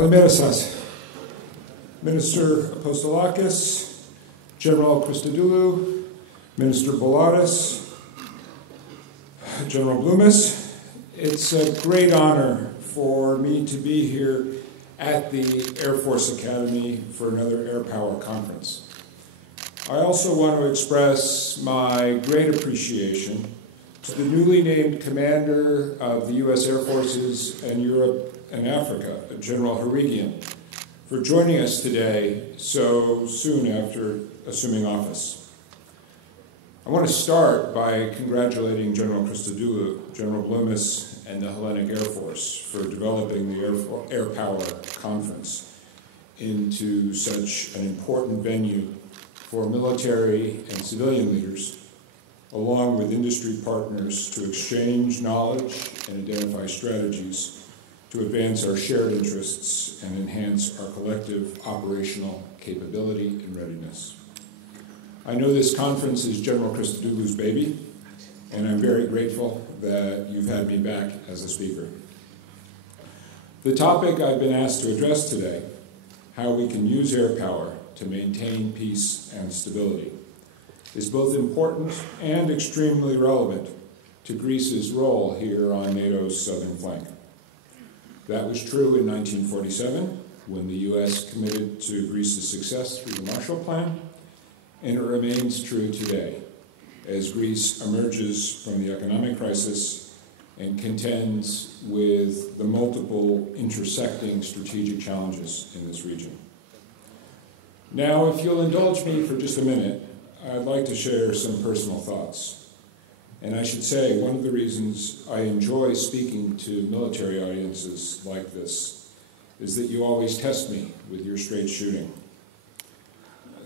Kalimera σας. Minister Apostolakis, General Christodoulou, Minister Bolaris, General Blumis. It's a great honor for me to be here at the Air Force Academy for another Air Power Conference. I also want to express my great appreciation to the newly named commander of the U.S. Air Forces in Europe and Africa, General Harigian, for joining us today so soon after assuming office. I want to start by congratulating General Christodoulou, General Blumis, and the Hellenic Air Force for developing the Air Power Conference into such an important venue for military and civilian leaders, along with industry partners, to exchange knowledge and identify strategies to advance our shared interests and enhance our collective operational capability and readiness. I know this conference is General Christodoulou's baby, and I'm very grateful that you've had me back as a speaker. The topic I've been asked to address today, how we can use air power to maintain peace and stability, is both important and extremely relevant to Greece's role here on NATO's southern flank. That was true in 1947, when the U.S. committed to Greece's success through the Marshall Plan, and it remains true today as Greece emerges from the economic crisis and contends with the multiple intersecting strategic challenges in this region. Now, if you'll indulge me for just a minute, I'd like to share some personal thoughts. And I should say, one of the reasons I enjoy speaking to military audiences like this is that you always test me with your straight shooting.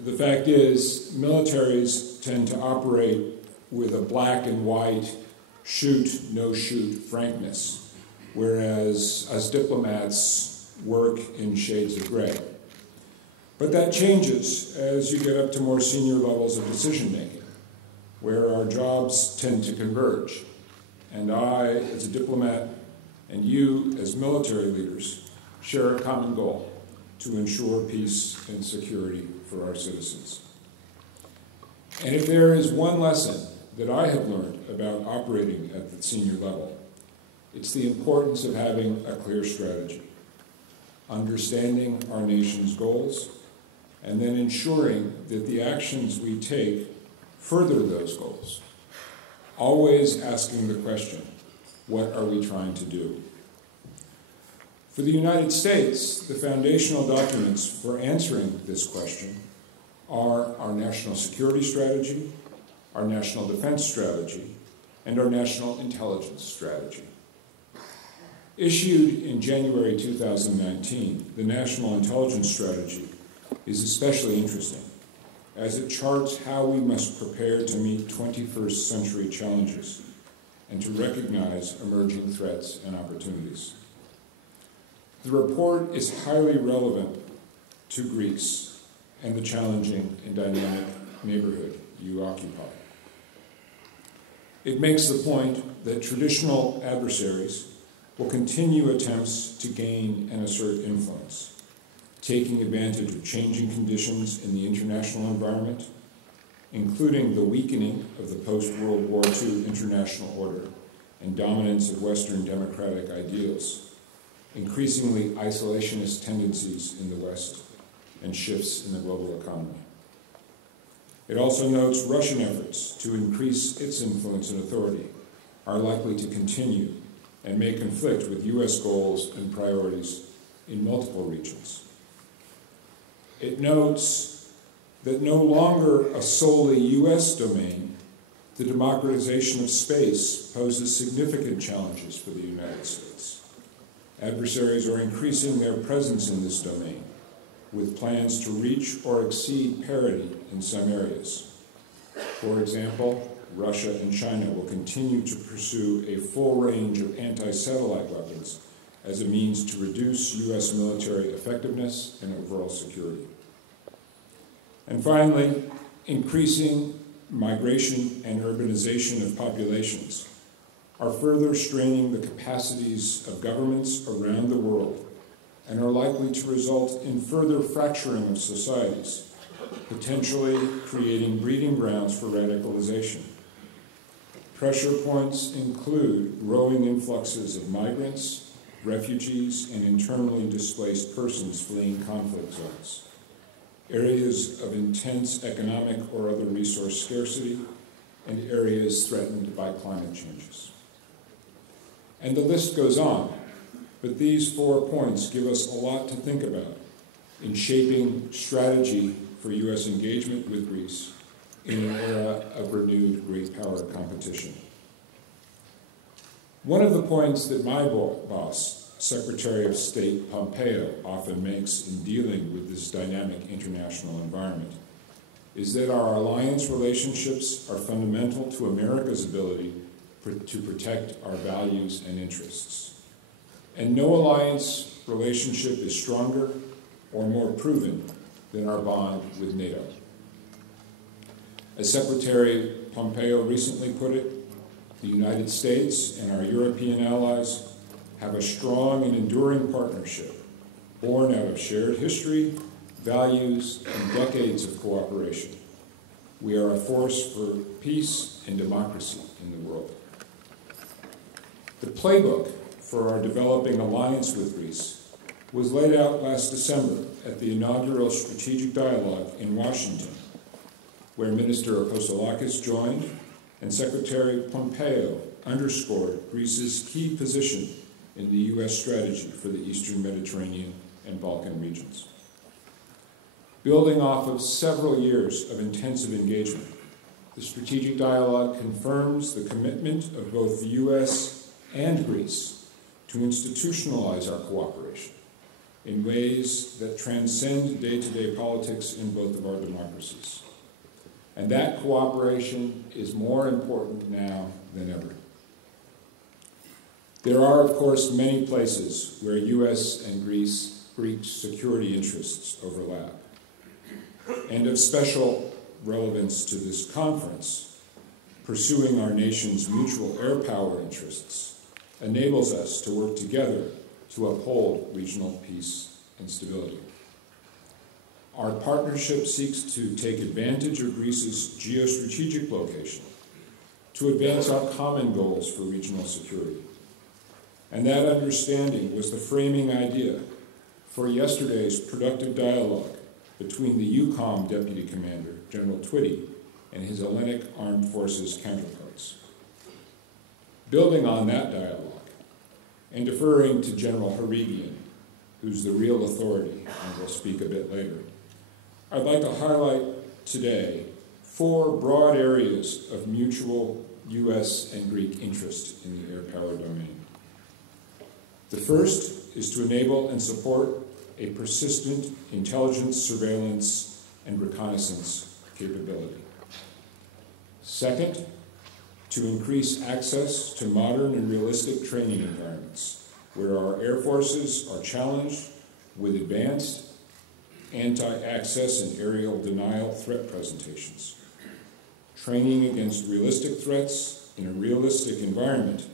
The fact is, militaries tend to operate with a black and white, shoot, no shoot frankness, whereas us diplomats work in shades of gray. But that changes as you get up to more senior levels of decision making, where our jobs tend to converge. And I, as a diplomat, and you, as military leaders, share a common goal to ensure peace and security for our citizens. And if there is one lesson that I have learned about operating at the senior level, it's the importance of having a clear strategy, understanding our nation's goals, and then ensuring that the actions we take further those goals, always asking the question, what are we trying to do? For the United States, the foundational documents for answering this question are our national security strategy, our national defense strategy, and our national intelligence strategy. Issued in January 2019, the National Intelligence Strategy is especially interesting, as it charts how we must prepare to meet 21st century challenges and to recognize emerging threats and opportunities. The report is highly relevant to Greece and the challenging and dynamic neighborhood you occupy. It makes the point that traditional adversaries will continue attempts to gain and assert influence, taking advantage of changing conditions in the international environment, including the weakening of the post-World War II international order and dominance of Western democratic ideals, increasingly isolationist tendencies in the West, and shifts in the global economy. It also notes Russian efforts to increase its influence and authority are likely to continue and may conflict with U.S. goals and priorities in multiple regions. It notes that no longer a solely U.S. domain, the democratization of space poses significant challenges for the United States. Adversaries are increasing their presence in this domain, with plans to reach or exceed parity in some areas. For example, Russia and China will continue to pursue a full range of anti-satellite weapons as a means to reduce U.S. military effectiveness and overall security. And finally, increasing migration and urbanization of populations are further straining the capacities of governments around the world and are likely to result in further fracturing of societies, potentially creating breeding grounds for radicalization. Pressure points include growing influxes of migrants, refugees, and internally displaced persons fleeing conflict zones, areas of intense economic or other resource scarcity, and areas threatened by climate changes. And the list goes on, but these 4 points give us a lot to think about in shaping strategy for U.S. engagement with Greece in an era of renewed great power competition. One of the points that my boss, Secretary of State Pompeo, often makes in dealing with this dynamic international environment is that our alliance relationships are fundamental to America's ability to protect our values and interests. And no alliance relationship is stronger or more proven than our bond with NATO. As Secretary Pompeo recently put it, the United States and our European allies have a strong and enduring partnership born out of shared history, values, and decades of cooperation. We are a force for peace and democracy in the world. The playbook for our developing alliance with Greece was laid out last December at the inaugural Strategic Dialogue in Washington, where Minister Apostolakis joined and Secretary Pompeo underscored Greece's key position in the U.S. strategy for the Eastern Mediterranean and Balkan regions. Building off of several years of intensive engagement, the Strategic Dialogue confirms the commitment of both the U.S. and Greece to institutionalize our cooperation in ways that transcend day-to-day politics in both of our democracies. And that cooperation is more important now than ever. There are, of course, many places where U.S. and Greek security interests overlap. And of special relevance to this conference, pursuing our nation's mutual air power interests enables us to work together to uphold regional peace and stability. Our partnership seeks to take advantage of Greece's geostrategic location to advance our common goals for regional security. And that understanding was the framing idea for yesterday's productive dialogue between the EUCOM Deputy Commander, General Twitty, and his Hellenic Armed Forces counterparts. Building on that dialogue, and deferring to General Harigian, who's the real authority, and will speak a bit later, I'd like to highlight today 4 broad areas of mutual U.S. and Greek interest in the air power domain. The first is to enable and support a persistent intelligence, surveillance, and reconnaissance capability. Second, to increase access to modern and realistic training environments where our air forces are challenged with advanced anti-access and aerial denial threat presentations. Training against realistic threats in a realistic environment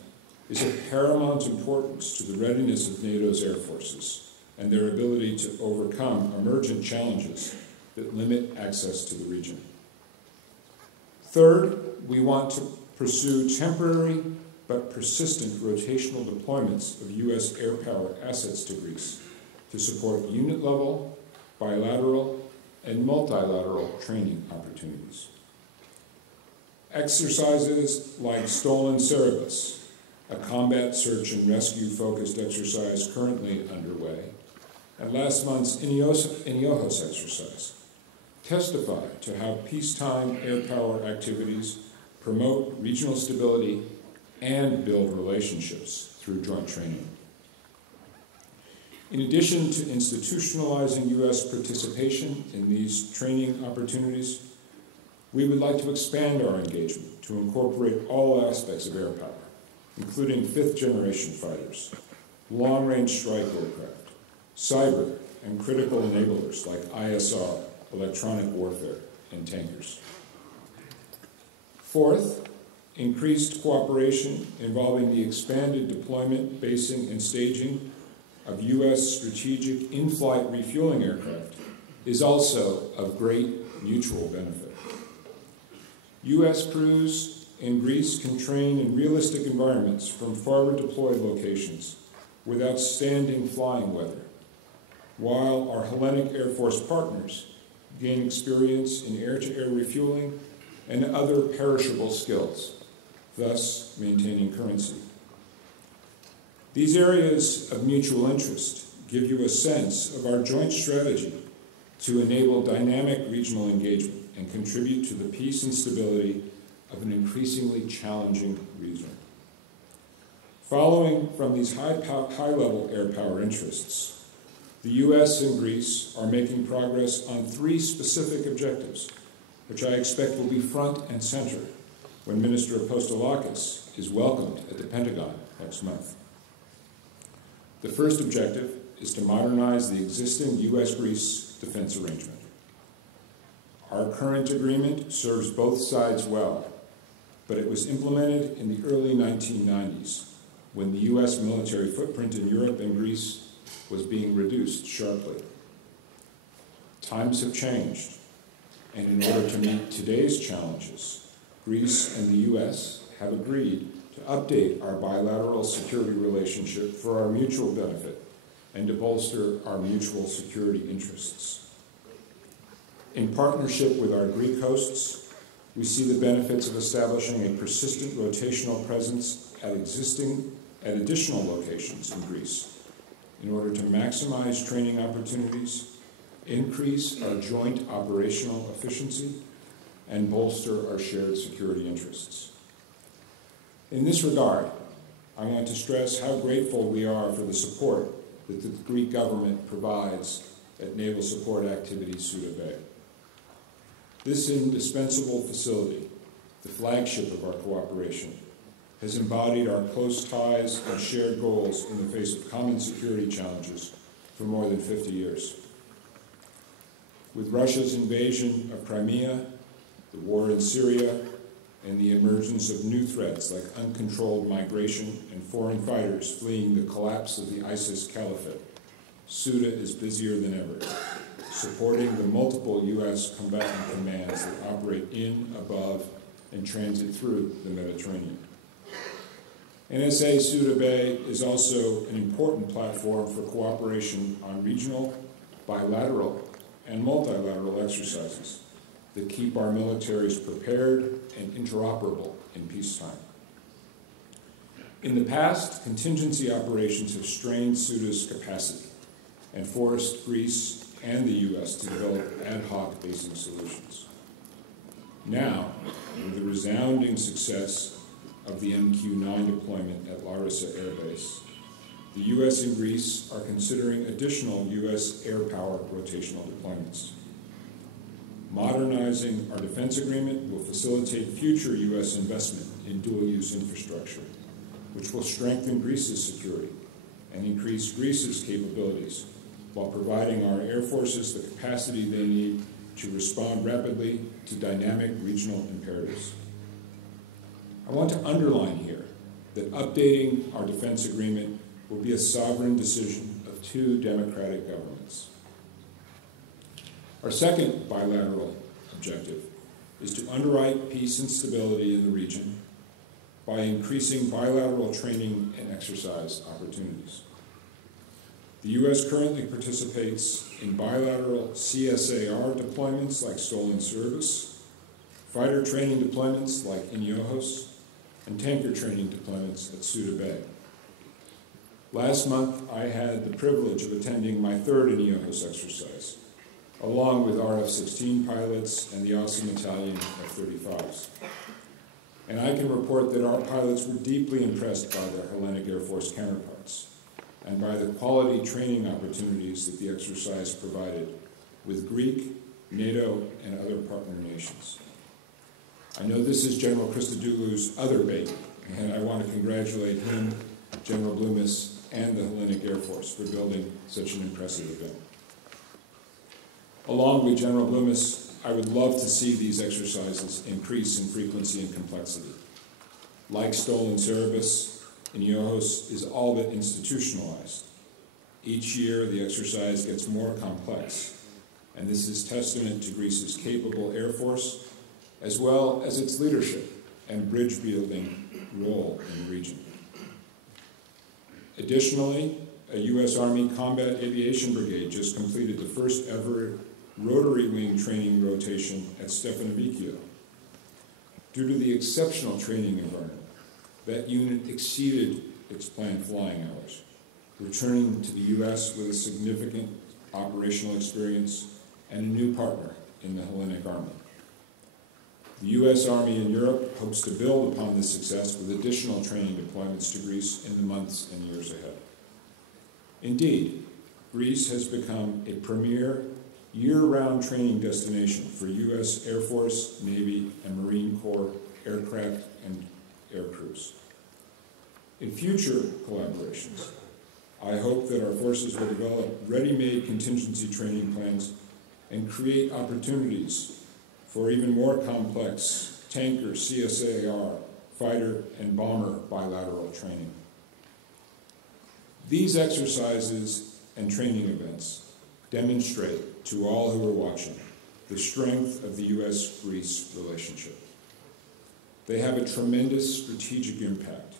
is of paramount importance to the readiness of NATO's air forces and their ability to overcome emergent challenges that limit access to the region. Third, we want to pursue temporary but persistent rotational deployments of U.S. air power assets to Greece to support unit-level, bilateral, and multilateral training opportunities. Exercises like Stolen Cerebus, a combat search and rescue-focused exercise currently underway, and last month's Iniojos exercise, testify to how peacetime air power activities promote regional stability and build relationships through joint training. In addition to institutionalizing U.S. participation in these training opportunities, we would like to expand our engagement to incorporate all aspects of air power, including fifth-generation fighters, long-range strike aircraft, cyber, and critical enablers like ISR, electronic warfare, and tankers. Fourth, increased cooperation involving the expanded deployment, basing, and staging of U.S. strategic in-flight refueling aircraft is also of great mutual benefit. U.S. crews in Greece can train in realistic environments from forward-deployed locations with outstanding flying weather, while our Hellenic Air Force partners gain experience in air-to-air refueling and other perishable skills, thus maintaining currency. These areas of mutual interest give you a sense of our joint strategy to enable dynamic regional engagement and contribute to the peace and stability of an increasingly challenging region. Following from these high-level air power interests, the U.S. and Greece are making progress on 3 specific objectives, which I expect will be front and center when Minister Apostolakis is welcomed at the Pentagon next month. The first objective is to modernize the existing U.S.-Greece defense arrangement. Our current agreement serves both sides well, but it was implemented in the early 1990s when the U.S. military footprint in Europe and Greece was being reduced sharply. Times have changed, and in order to meet today's challenges, Greece and the U.S. have agreed to update our bilateral security relationship for our mutual benefit and to bolster our mutual security interests. In partnership with our Greek hosts, we see the benefits of establishing a persistent rotational presence at additional locations in Greece in order to maximize training opportunities, increase our joint operational efficiency, and bolster our shared security interests. In this regard, I want to stress how grateful we are for the support that the Greek government provides at Naval Support Activity Souda Bay. This indispensable facility, the flagship of our cooperation, has embodied our close ties and shared goals in the face of common security challenges for more than 50 years. With Russia's invasion of Crimea, the war in Syria, and the emergence of new threats like uncontrolled migration and foreign fighters fleeing the collapse of the ISIS caliphate, Souda is busier than ever, supporting the multiple U.S. combatant commands that operate in, above, and transit through the Mediterranean. NSA Souda Bay is also an important platform for cooperation on regional, bilateral, and multilateral exercises that keep our militaries prepared and interoperable in peacetime. In the past, contingency operations have strained Souda's capacity and forced Greece and the U.S. to develop ad hoc basing solutions. Now, with the resounding success of the MQ-9 deployment at Larissa Air Base, the U.S. and Greece are considering additional U.S. air power rotational deployments. Modernizing our defense agreement will facilitate future U.S. investment in dual-use infrastructure, which will strengthen Greece's security and increase Greece's capabilities while providing our air forces the capacity they need to respond rapidly to dynamic regional imperatives. I want to underline here that updating our defense agreement will be a sovereign decision of 2 democratic governments. Our second bilateral objective is to underwrite peace and stability in the region by increasing bilateral training and exercise opportunities. The U.S. currently participates in bilateral CSAR deployments like Stolen Service, fighter training deployments like Iniojos, and tanker training deployments at Souda Bay. Last month, I had the privilege of attending my 3rd Iniojos exercise, along with RF-16 pilots and the awesome Italian F-35s. And I can report that our pilots were deeply impressed by their Hellenic Air Force counterparts and by the quality training opportunities that the exercise provided with Greek, NATO, and other partner nations. I know this is General Christodoulou's other baby, and I want to congratulate him, General Bloomis, and the Hellenic Air Force for building such an impressive event. Along with General Bloomis, I would love to see these exercises increase in frequency and complexity. Like Stolen Service, Iniojos is all but institutionalized. Each year, the exercise gets more complex, and this is testament to Greece's capable Air Force, as well as its leadership and bridge-building role in the region. Additionally, a U.S. Army Combat Aviation Brigade just completed the first ever rotary wing training rotation at Stepanakert. Due to the exceptional training environment, that unit exceeded its planned flying hours, returning to the U.S. with a significant operational experience and a new partner in the Hellenic Army. The U.S. Army in Europe hopes to build upon this success with additional training deployments to Greece in the months and years ahead. Indeed, Greece has become a premier year-round training destination for U.S. Air Force, Navy, and Marine Corps aircraft and air crews. In future collaborations, I hope that our forces will develop ready-made contingency training plans and create opportunities for even more complex tanker, CSAR, fighter, and bomber bilateral training. These exercises and training events demonstrate to all who are watching the strength of the U.S.-Greece relationship. They have a tremendous strategic impact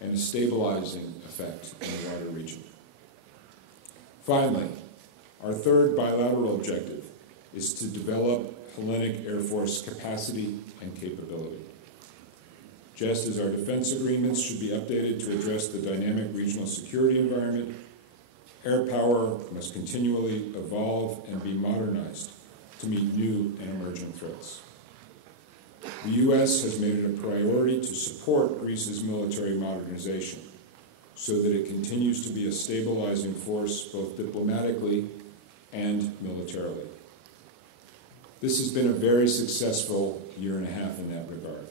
and a stabilizing effect in the wider region. Finally, our third bilateral objective is to develop Hellenic Air Force capacity and capability. Just as our defense agreements should be updated to address the dynamic regional security environment, air power must continually evolve and be modernized to meet new and emerging threats. The U.S. has made it a priority to support Greece's military modernization so that it continues to be a stabilizing force both diplomatically and militarily. This has been a very successful year and a half in that regard,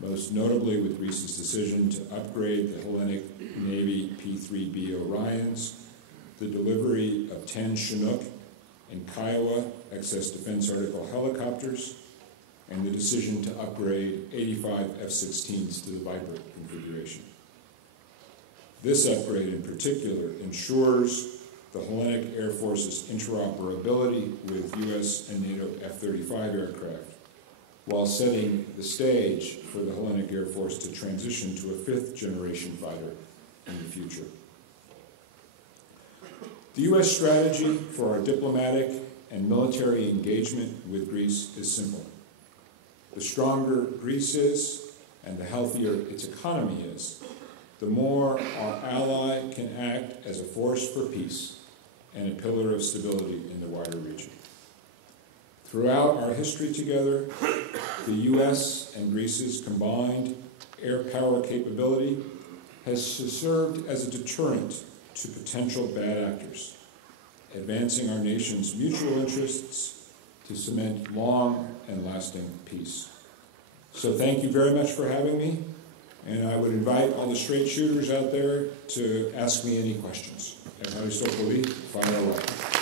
most notably with Greece's decision to upgrade the Hellenic Navy P-3B Orions, the delivery of 10 Chinook and Kiowa excess defense article helicopters, and the decision to upgrade 85 F-16s to the Viper configuration. This upgrade in particular ensures the Hellenic Air Force's interoperability with U.S. and NATO F-35 aircraft, while setting the stage for the Hellenic Air Force to transition to a fifth-generation fighter in the future. The U.S. strategy for our diplomatic and military engagement with Greece is simple. The stronger Greece is, and the healthier its economy is, the more our ally can act as a force for peace and a pillar of stability in the wider region. Throughout our history together, the U.S. and Greece's combined air power capability has served as a deterrent to potential bad actors, advancing our nation's mutual interests to cement long and lasting peace. So thank you very much for having me, and I would invite all the straight shooters out there to ask me any questions. Fire away.